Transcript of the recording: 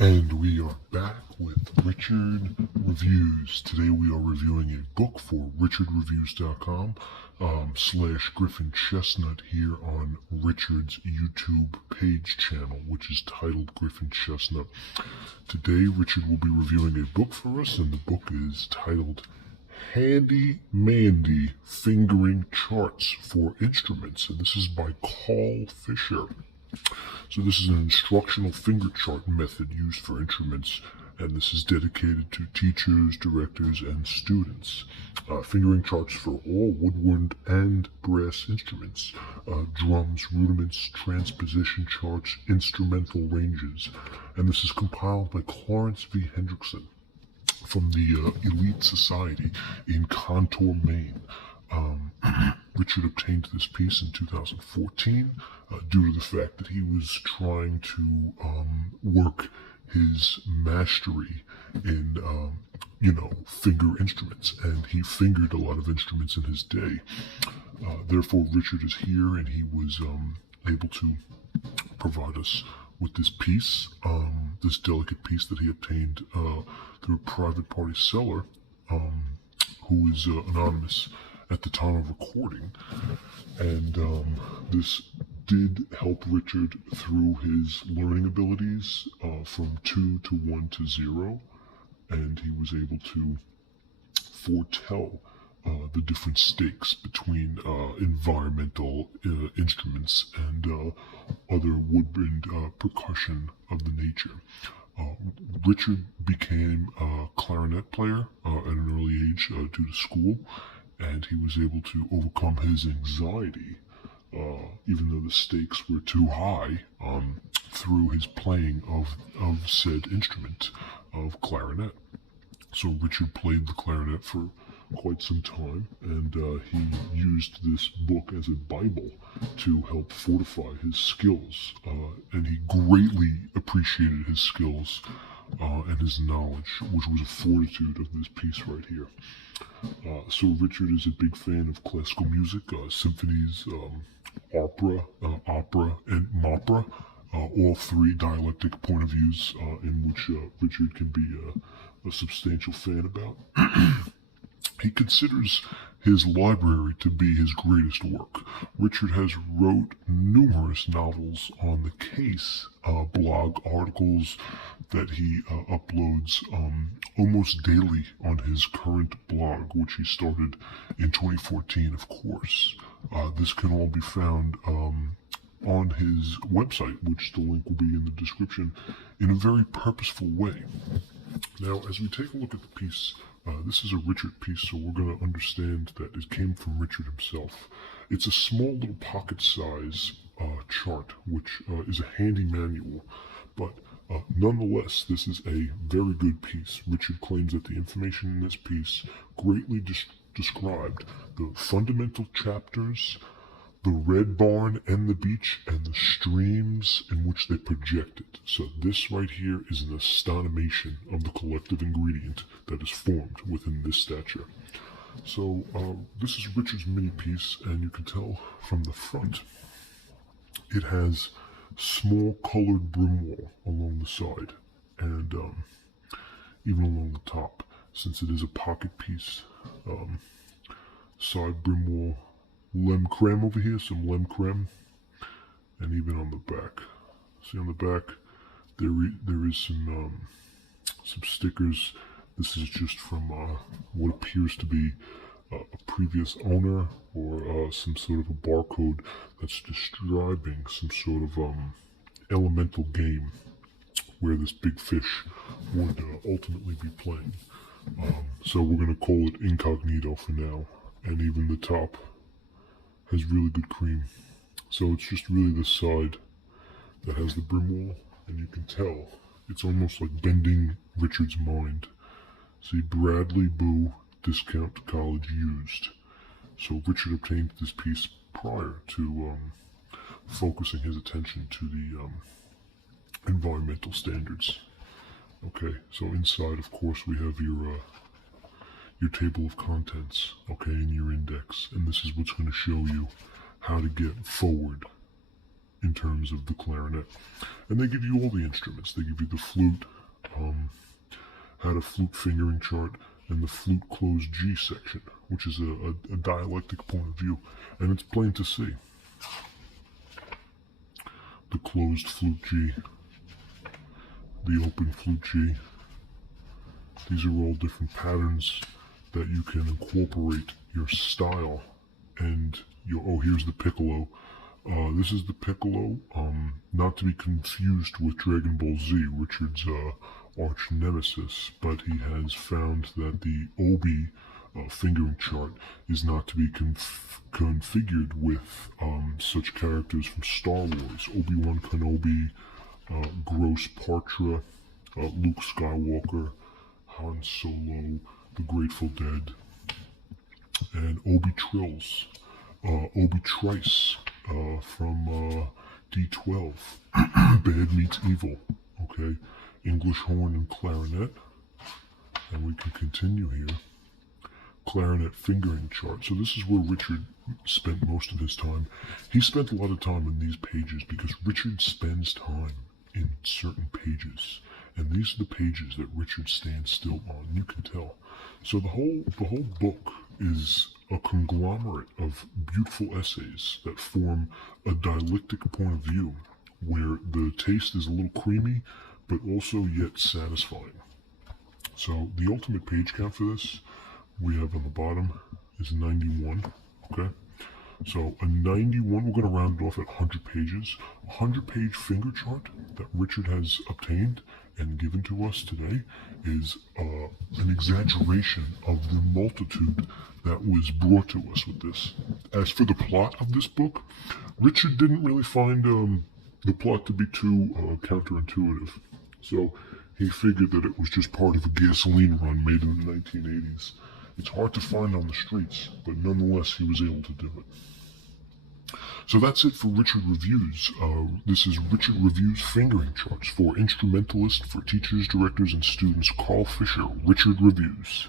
And we are back with Richard Reviews. Today we are reviewing a book for richardreviews.com / Griffin Chestnut here on Richard's YouTube page channel, which is titled Griffin Chestnut. Today Richard will be reviewing a book for us, and the book is titled Handy Mandy Fingering Charts for Instruments, and this is by Carl Fisher. So this is an instructional finger chart method used for instruments, and this is dedicated to teachers, directors, and students. Fingering charts for all woodwind and brass instruments, drums, rudiments, transposition charts, instrumental ranges, and this is compiled by Clarence v. Hendrickson from the Elite Society in Contour, Maine. Richard obtained this piece in 2014 due to the fact that he was trying to work his mastery in, finger instruments, and he fingered a lot of instruments in his day. Therefore, Richard is here, and he was able to provide us with this piece, this delicate piece that he obtained through a private party seller who is anonymous at the time of recording, and this did help Richard through his learning abilities from 2 to 1 to 0, and he was able to foretell the different stakes between environmental instruments and other woodwind percussion of the nature. Richard became a clarinet player at an early age due to school, and he was able to overcome his anxiety, even though the stakes were too high, through his playing of said instrument of clarinet. So Richard played the clarinet for quite some time, and he used this book as a Bible to help fortify his skills, and he greatly appreciated his skills and his knowledge, which was a fortitude of this piece right here. So Richard is a big fan of classical music, symphonies, opera, and opera, all three dialectic point of views in which Richard can be a substantial fan about. He considers his library to be his greatest work. Richard has wrote numerous novels on the case, blog articles that he uploads almost daily on his current blog, which he started in 2014, of course. This can all be found on his website, which the link will be in the description, in a very purposeful way. Now, as we take a look at the piece, this is a Richard piece, so we're going to understand that it came from Richard himself. It's a small little pocket size chart, which is a handy manual, but nonetheless, this is a very good piece. Richard claims that the information in this piece greatly described the fundamental chapters, the red barn and the beach, and the streams in which they projected. So this right here is an estimation of the collective ingredient that is formed within this stature. So this is Richard's mini piece, and you can tell from the front it has small colored brim wall along the side, and even along the top, since it is a pocket piece. Side brim wall, lem creme over here, some lem creme, and even on the back. See on the back, there is some stickers. This is just from what appears to be a previous owner, or some sort of a barcode that's describing some sort of elemental game where this big fish would ultimately be playing. So we're going to call it incognito for now, and even the top has really good cream. So it's just really the side that has the brim wall, and you can tell it's almost like bending Richard's mind. See, Bradley Boo Discount College used. So Richard obtained this piece prior to focusing his attention to the environmental standards. Okay, so inside, of course, we have your table of contents, okay, and your index, and this is what's going to show you how to get forward in terms of the clarinet. And they give you all the instruments. They give you the flute, had a flute fingering chart, and the flute closed G section, which is a dialectic point of view. And it's plain to see. The closed flute G, the open flute G. These are all different patterns that you can incorporate your style and your, oh, here's the piccolo. This is the piccolo, not to be confused with Dragon Ball Z, Richard's arch nemesis, but he has found that the obi fingering chart is not to be configured with such characters from Star Wars. Obi-Wan Kenobi, Gross Partra, Luke Skywalker, Han Solo, the Grateful Dead, and Obi Trills, Obi Trice from D12, Bad Meets Evil, okay, English horn and clarinet, and we can continue here. Clarinet fingering chart. So this is where Richard spent most of his time. He spent a lot of time in these pages because Richard spends time in certain pages. And these are the pages that Richard stands still on. You can tell. So the whole book is a conglomerate of beautiful essays that form a dialectic point of view where the taste is a little creamy, but also yet satisfying. So the ultimate page count for this we have on the bottom is 91, okay? So a 91, we're going to round it off at 100 pages. A 100-page finger chart that Richard has obtained and given to us today is an exaggeration of the multitude that was brought to us with this. As for the plot of this book, Richard didn't really find the plot to be too counterintuitive. So he figured that it was just part of a gasoline run made in the 1980s. It's hard to find on the streets, but nonetheless, he was able to do it. So that's it for Richard Reviews. This is Richard Reviews fingering charts for instrumentalists, for teachers, directors, and students. Carl Fisher, Richard Reviews.